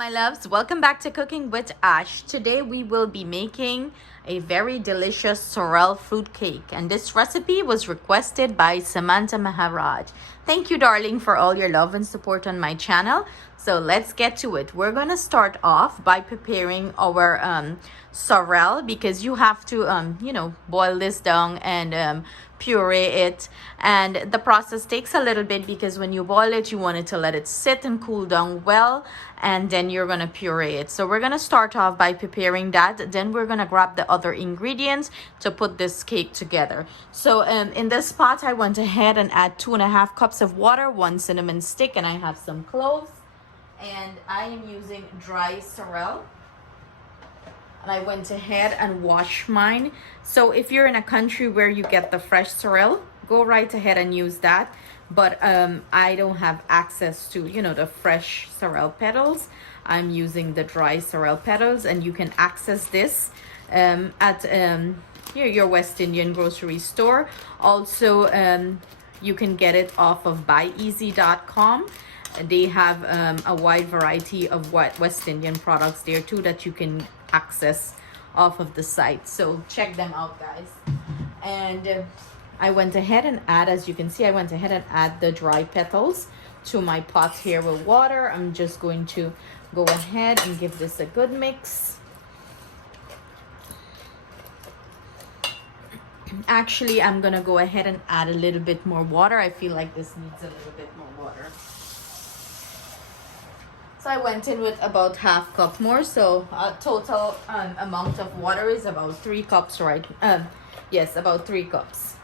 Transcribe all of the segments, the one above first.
my loves, welcome back to Cooking with Ash. Today we will be making a very delicious sorrel fruit cake, and this recipe was requested by Samantha Maharaj. Thank you, darling, for all your love and support on my channel. So let's get to it. We're gonna start off by preparing our sorrel, because you have to boil this down and puree it, and the process takes a little bit because when you boil it you want it to let it sit and cool down well, and then you're gonna puree it. So we're gonna start off by preparing that, then we're gonna grab the other ingredients to put this cake together. So in this pot I went ahead and add 2.5 cups of water, 1 cinnamon stick, and I have some cloves, and I am using dry sorrel. And I went ahead and washed mine. So if you're in a country where you get the fresh sorrel, go right ahead and use that. But I don't have access to, the fresh sorrel petals. I'm using the dry sorrel petals, and you can access this at your West Indian grocery store. Also, you can get it off of buyeasy.com. They have a wide variety of West Indian products there too that you can access off of the site, so check them out, guys. And I went ahead and as you can see, I went ahead and add the dry petals to my pot here with water. I'm just going to go ahead and give this a good mix. Actually, I'm gonna go ahead and add a little bit more water. I feel like this needs a little bit more water. So I went in with about 1/2 cup more, so total amount of water is about 3 cups, right? Yes, about 3 cups.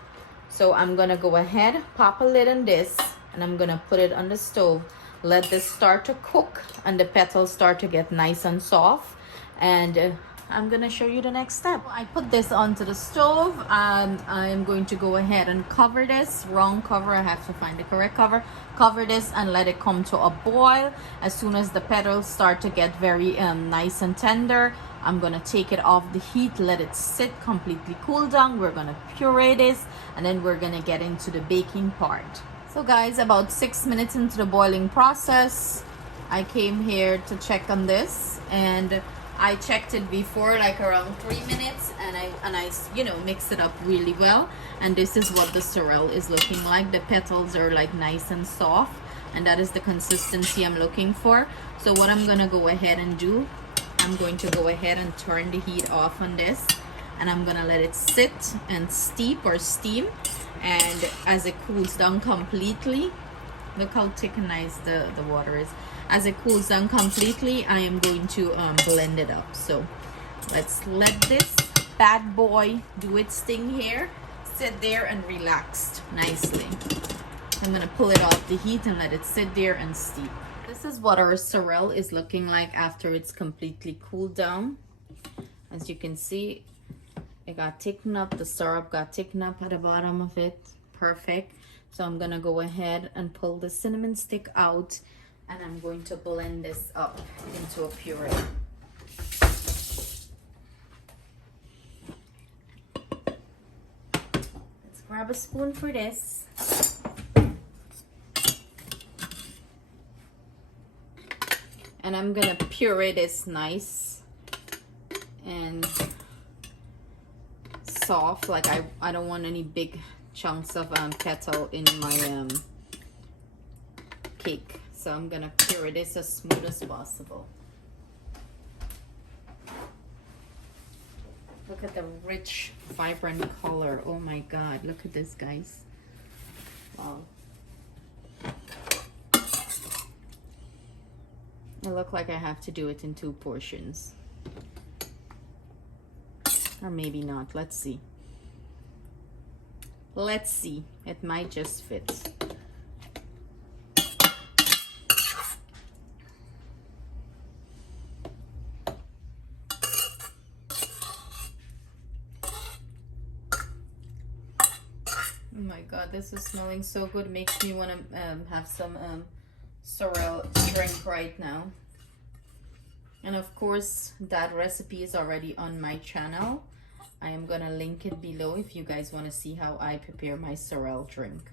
So I'm gonna go ahead, pop a lid on this, and I'm gonna put it on the stove. Let this start to cook and the petals start to get nice and soft, and I'm gonna show you the next step. I put this onto the stove, and I'm going to go ahead and cover this. Wrong cover, I have to find the correct cover. Cover this and let it come to a boil. As soon as the petals start to get very nice and tender, I'm gonna take it off the heat, let it sit, completely cool down. We're gonna puree this, and then we're gonna get into the baking part. So guys, about 6 minutes into the boiling process, I came here to check on this, and I checked it before, like around 3 minutes, and I mixed it up really well, and this is what the sorrel is looking like. The petals are like nice and soft, and that is the consistency I'm looking for. So what I'm gonna go ahead and do, I'm going to go ahead and turn the heat off on this, and I'm gonna let it sit and steep or steam, and as it cools down completely, look how thick and nice the water is. As it cools down completely, I am going to blend it up. So let's let this bad boy do its thing here. Sit there and relax nicely. I'm gonna pull it off the heat and let it sit there and steep. This is what our sorrel is looking like after it's completely cooled down. As you can see, it got thickened up. The syrup got thickened up at the bottom of it. Perfect. So I'm gonna go ahead and pull the cinnamon stick out, and I'm going to blend this up into a puree. Let's grab a spoon for this. And I'm gonna puree this nice and soft. Like I don't want any big chunks of petal in my cake. So I'm gonna puree this as smooth as possible. Look at the rich, vibrant color. Oh my God, look at this, guys. Wow. It looks like I have to do it in 2 portions. Or maybe not, let's see. Let's see, it might just fit. Oh my God, this is smelling so good. Makes me want to have some sorrel drink right now. And of course, that recipe is already on my channel. I am gonna link it below if you guys want to see how I prepare my sorrel drink.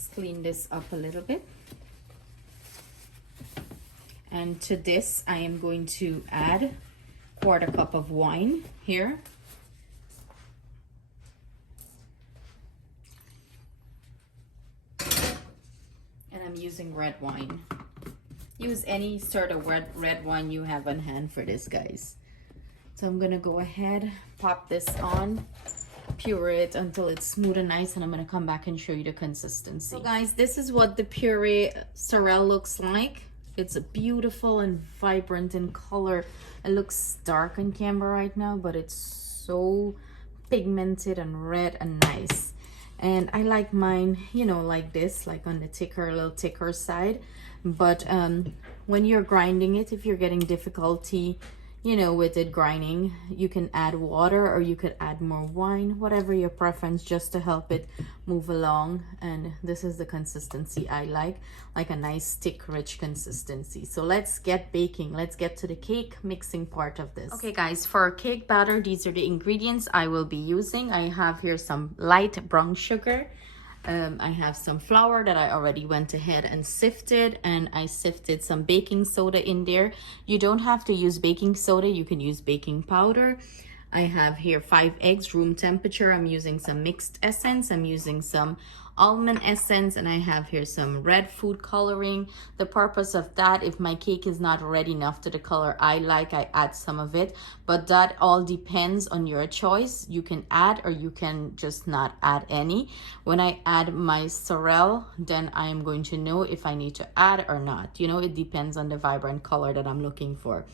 let's clean this up a little bit. And to this, I am going to add 1/4 cup of wine here. And I'm using red wine. Use any sort of red wine you have on hand for this, guys. So I'm gonna go ahead, pop this on, puree it until it's smooth and nice, and I'm gonna come back and show you the consistency. So guys, this is what the puree sorrel looks like. It's beautiful and vibrant in color. It looks dark on camera right now, but it's so pigmented and red and nice. And I like mine, you know, like this, like on the thicker, a little thicker side. But when you're grinding it, if you're getting difficulty, you know, with it grinding, you can add water or you could add more wine, whatever your preference, just to help it move along. And this is the consistency I like a nice thick rich consistency. So let's get baking. Let's get to the cake mixing part of this. Okay guys, for our cake batter, these are the ingredients I will be using. I have here some light brown sugar. I have some flour that I already went ahead and sifted, and I sifted some baking soda in there. You don't have to use baking soda, you can use baking powder. I have here 5 eggs, room temperature. I'm using some mixed essence. I'm using some almond essence, and I have here some red food coloring. The purpose of that, if my cake is not red enough to the color I like, I add some of it, but that all depends on your choice. You can add or you can just not add any. When I add my sorrel, then I am going to know if I need to add or not. You know, it depends on the vibrant color that I'm looking for.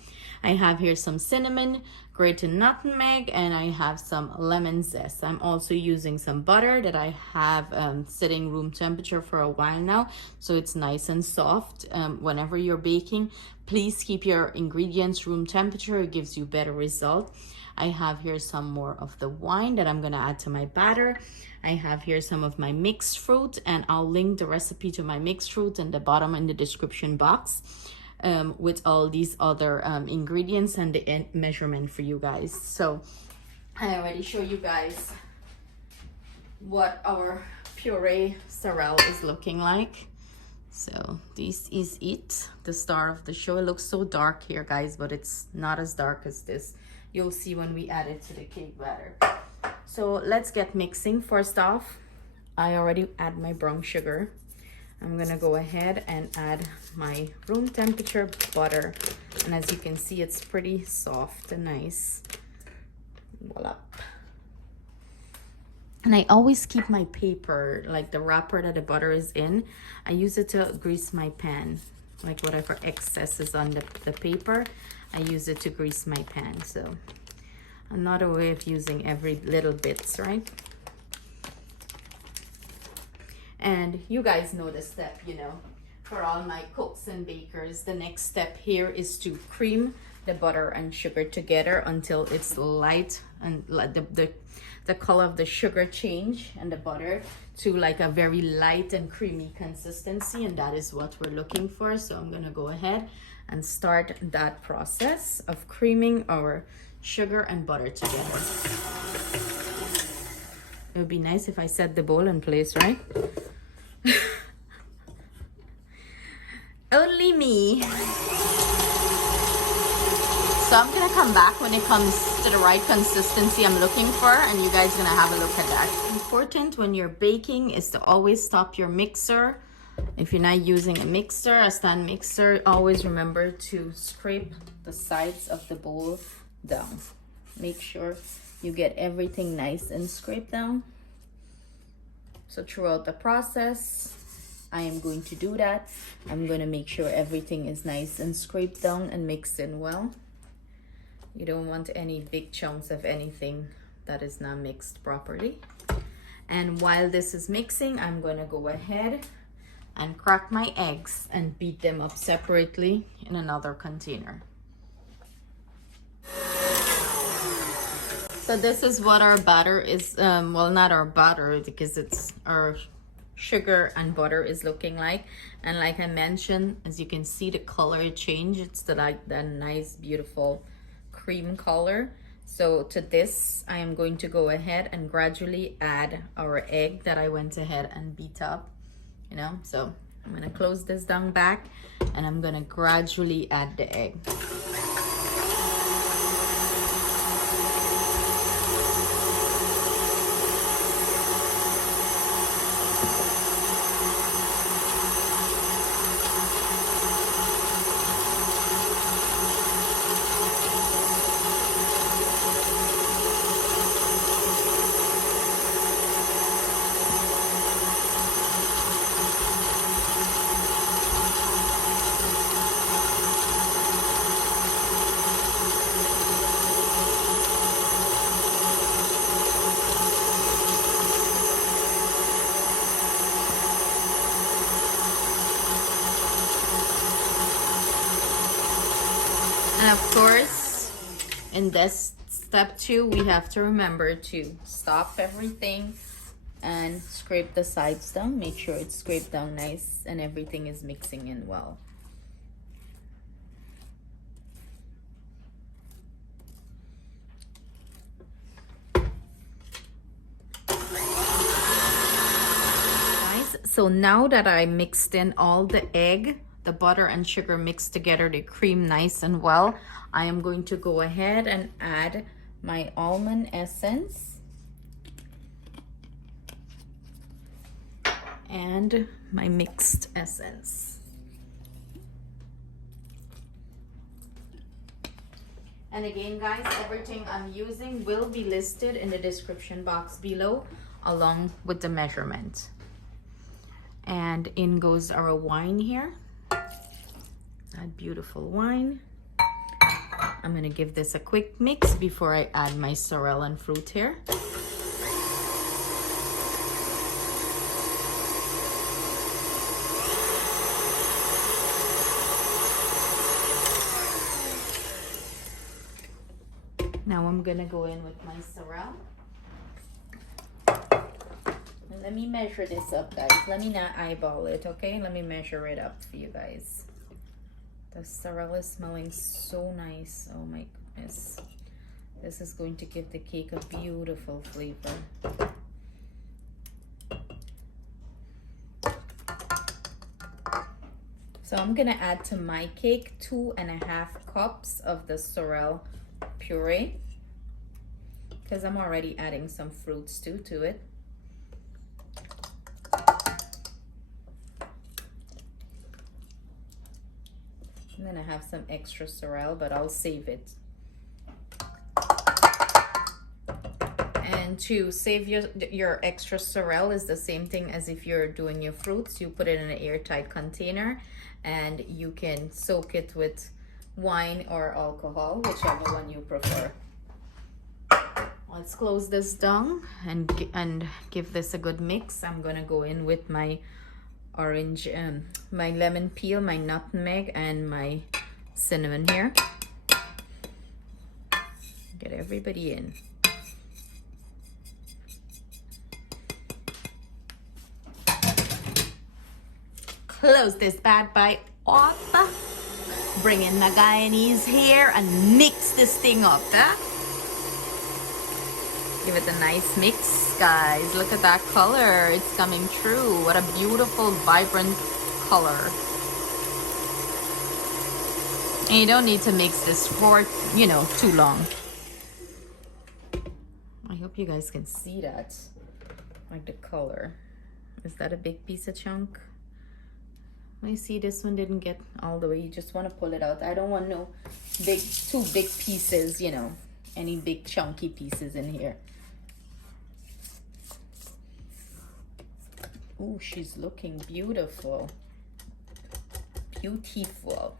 I have here some cinnamon, grated nutmeg, and I have some lemon zest. I'm also using some butter that I have sitting room temperature for a while now, so it's nice and soft. Whenever you're baking, please keep your ingredients room temperature. It gives you better result. I have here some more of the wine that I'm gonna add to my batter. I have here some of my mixed fruit, and I'll link the recipe to my mixed fruit in the bottom in the description box. With all these other ingredients and the measurement for you guys. So I already show you guys what our puree sorrel is looking like. So this is it, the star of the show. It looks so dark here, guys, but it's not as dark as this. You'll see when we add it to the cake batter. So let's get mixing. First off, I already add my brown sugar. I'm gonna go ahead and add my room temperature butter, and as you can see, it's pretty soft and nice. Voila. And I always keep my paper, like the wrapper that the butter is in, I use it to grease my pan. Like whatever excess is on the paper, I use it to grease my pan. So another way of using every little bits, right? And you guys know the step, you know, for all my cooks and bakers, the next step here is to cream the butter and sugar together until it's light, and the color of the sugar change and the butter to like a very light and creamy consistency, and that is what we're looking for. So I'm gonna go ahead and start that process of creaming our sugar and butter together. It would be nice if I set the bowl in place, right? Only me. So I'm gonna come back when it comes to the right consistency I'm looking for, and you guys gonna have a look at that. Important when you're baking is to always stop your mixer. If you're not using a mixer, a stand mixer, always remember to scrape the sides of the bowl down. Make sure you get everything nice and scraped down. So throughout the process, I am going to do that. I'm going to make sure everything is nice and scraped down and mixed in well. You don't want any big chunks of anything that is not mixed properly. And while this is mixing, I'm going to go ahead and crack my eggs and beat them up separately in another container. So this is what our batter is, well, not our batter, because it's our sugar and butter is looking like. And like I mentioned, as you can see, the color change. It's like that nice, beautiful cream color. So to this, I am going to go ahead and gradually add our egg that I went ahead and beat up you know. So I'm gonna close this down back, and I'm gonna gradually add the egg. And of course, in this step 2, we have to remember to stop everything and scrape the sides down. Make sure it's scraped down nice and everything is mixing in well. Guys, so now that I mixed in all the egg, the butter and sugar mixed together, they cream nice and well, I am going to go ahead and add my almond essence and my mixed essence. And again, guys, everything I'm using will be listed in the description box below along with the measurement. And in goes our wine here. That beautiful wine. I'm gonna give this a quick mix before I add my sorrel and fruit here. Now I'm gonna go in with my sorrel. And let me measure this up, guys. Let me not eyeball it, okay? Let me measure it up for you guys. The sorrel is smelling so nice. Oh my goodness. This is going to give the cake a beautiful flavor. So I'm gonna add to my cake 2.5 cups of the sorrel puree, because I'm already adding some fruits too to it. I'm gonna have some extra sorrel, but I'll save it. And to save your extra sorrel is the same thing as if you're doing your fruits. You put it in an airtight container and you can soak it with wine or alcohol, whichever one you prefer. Let's close this down and give this a good mix. I'm gonna go in with my orange, my lemon peel, my nutmeg, and my cinnamon here. Get everybody in. Close this bad boy up. Bring in the Guyanese here and mix this thing up. Give it a nice mix, guys. Look at that color. It's coming through. What a beautiful, vibrant color. And you don't need to mix this for, you know, too long. I hope you guys can see that. Like the color. Is that a big piece of chunk? I see this one didn't get all the way. You just want to pull it out. I don't want no big, too big pieces, you know, any big chunky pieces in here. Oh, she's looking beautiful. Beautiful.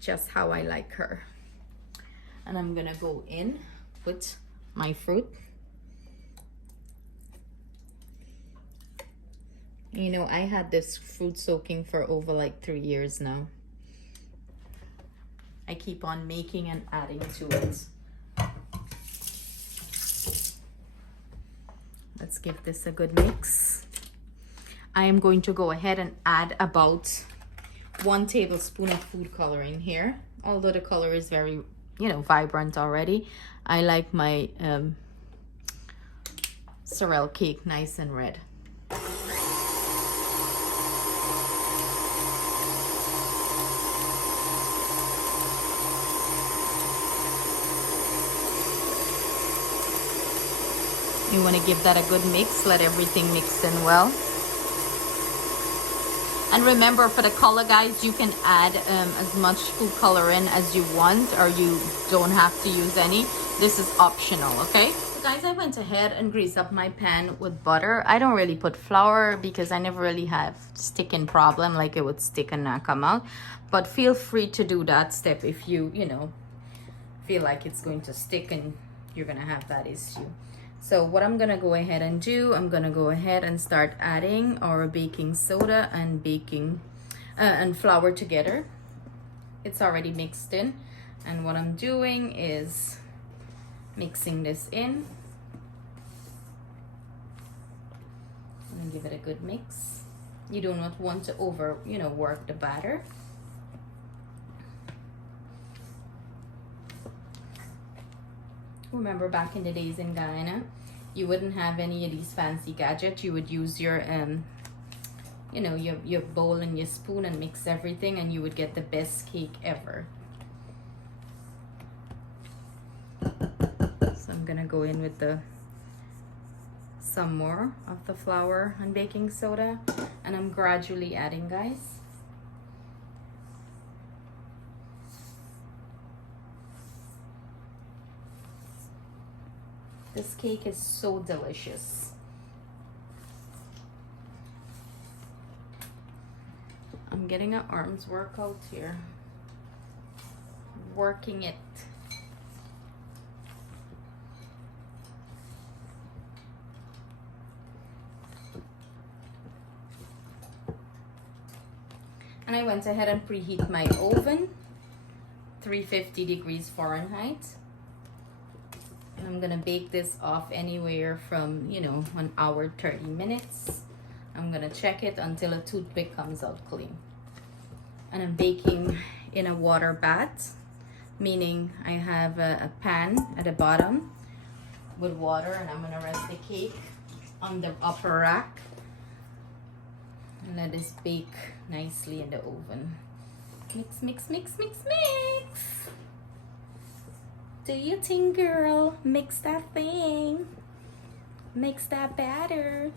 Just how I like her. And I'm gonna go in with my fruit. You know, I had this fruit soaking for over like 3 years now. I keep on making and adding to it. Let's give this a good mix. I am going to go ahead and add about 1 tablespoon of food coloring here. Although the color is very, you know, vibrant already. I like my sorrel cake nice and red. You want to give that a good mix, let everything mix in well. And remember, for the color, guys, you can add as much food coloring as you want, or you don't have to use any. This is optional, okay? So guys, I went ahead and greased up my pan with butter. I don't really put flour because I never really have sticking problem, like it would stick and not come out. But feel free to do that step if you know, feel like it's going to stick and you're gonna have that issue. So what I'm gonna go ahead and do, I'm gonna go ahead and start adding our baking soda and and flour together. It's already mixed in, and what I'm doing is mixing this in and give it a good mix. You do not want to work the batter. Remember, back in the days in Guyana, you wouldn't have any of these fancy gadgets. You would use your your bowl and your spoon and mix everything, and you would get the best cake ever. So I'm gonna go in with some more of the flour and baking soda, and I'm gradually adding, guys. This cake is so delicious. I'm getting an arms workout here. Working it. And I went ahead and preheat my oven, 350 degrees Fahrenheit. And I'm gonna bake this off anywhere from 1 hour 30 minutes. I'm gonna check it until a toothpick comes out clean. And I'm baking in a water bath, meaning I have a pan at the bottom with water, and I'm gonna rest the cake on the upper rack and let this bake nicely in the oven. Mix, mix, mix, mix, mix. Do your thing, girl. Mix that thing. Mix that batter.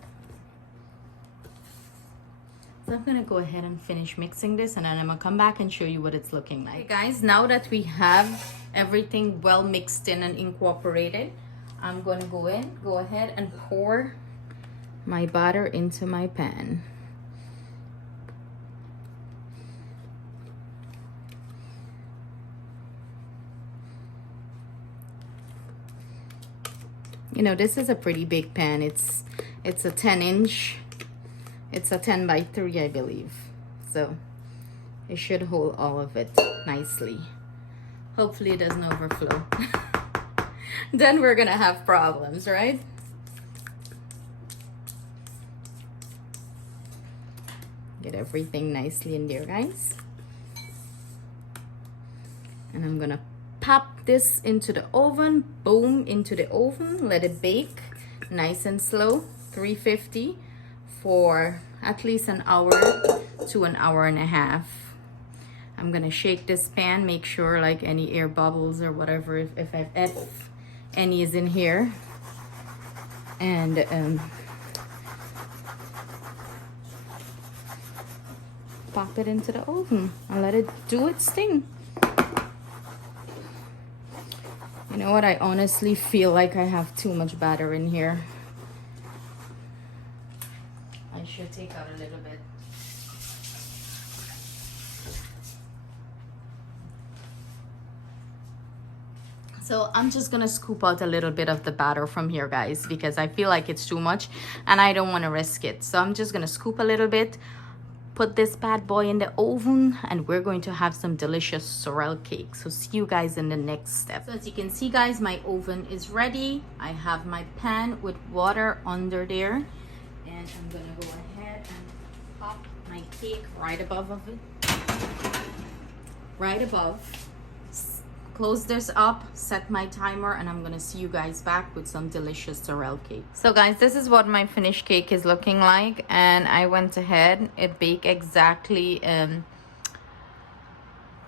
So I'm gonna go ahead and finish mixing this, and then I'm gonna come back and show you what it's looking like. Okay guys, now that we have everything well mixed in and incorporated, I'm gonna go ahead and pour my batter into my pan. This is a pretty big pan. It's a 10-inch. It's a 10 by 3, I believe. So it should hold all of it nicely. Hopefully it doesn't overflow. Then we're gonna have problems, right? Get everything nicely in there, guys. And I'm gonna pop this into the oven. Boom, into the oven. Let it bake nice and slow, 350 for at least an hour to an hour and a half. I'm gonna shake this pan, make sure like any air bubbles or whatever, if any is in here, and pop it into the oven and let it do its thing. You know what? I honestly feel like I have too much batter in here. I should take out a little bit. So I'm just gonna scoop out a little bit of the batter from here, guys, because I feel like it's too much and I don't want to risk it. So I'm just gonna scoop a little bit, put this bad boy in the oven, and we're going to have some delicious sorrel cake. So see you guys in the next step. So as you can see, guys, my oven is ready. I have my pan with water under there, and I'm gonna go ahead and pop my cake right above of it. Right above. Close this up, set my timer, and I'm gonna see you guys back with some delicious sorrel cake. So guys, this is what my finished cake is looking like, and I went ahead, it baked exactly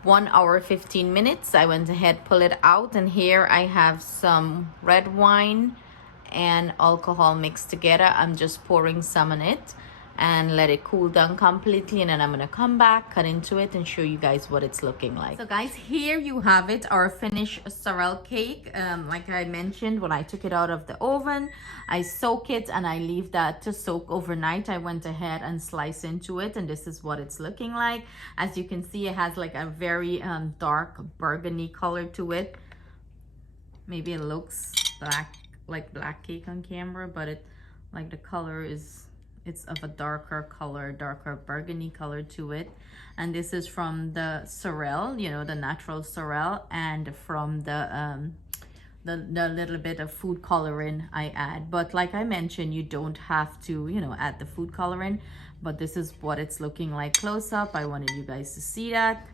1 hour 15 minutes. I went ahead, pull it out, and here I have some red wine and alcohol mixed together. I'm just pouring some on it and let it cool down completely, and then I'm gonna come back, cut into it, and show you guys what it's looking like. So guys, here you have it, our finished sorrel cake. Like I mentioned, when I took it out of the oven, I soak it and I leave that to soak overnight. I went ahead and sliced into it, and this is what it's looking like. As you can see, it has like a very dark burgundy color to it. Maybe it looks black, like black cake on camera, but it, like, the color is, it's of a darker color, darker burgundy color to it. And this is from the sorrel, you know, the natural sorrel, and from the little bit of food coloring I add. But like I mentioned, you don't have to, you know, add the food coloring, but this is what it's looking like close up. I wanted you guys to see that.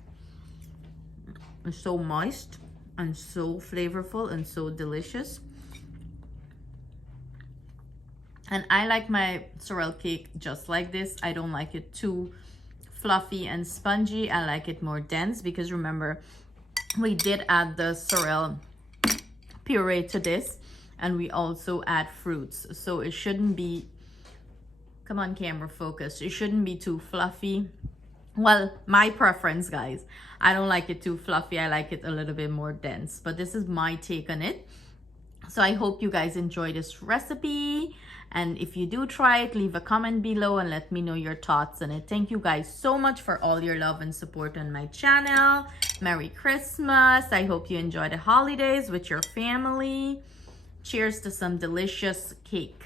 It's so moist and so flavorful and so delicious. And I like my sorrel cake just like this. I don't like it too fluffy and spongy. I like it more dense, because remember, we did add the sorrel puree to this, and we also add fruits. So it shouldn't be, come on camera, focus. It shouldn't be too fluffy. Well, my preference, guys. I don't like it too fluffy. I like it a little bit more dense, but this is my take on it. So I hope you guys enjoy this recipe. And if you do try it, leave a comment below and let me know your thoughts on it. Thank you guys so much for all your love and support on my channel. Merry Christmas. I hope you enjoy the holidays with your family. Cheers to some delicious cake.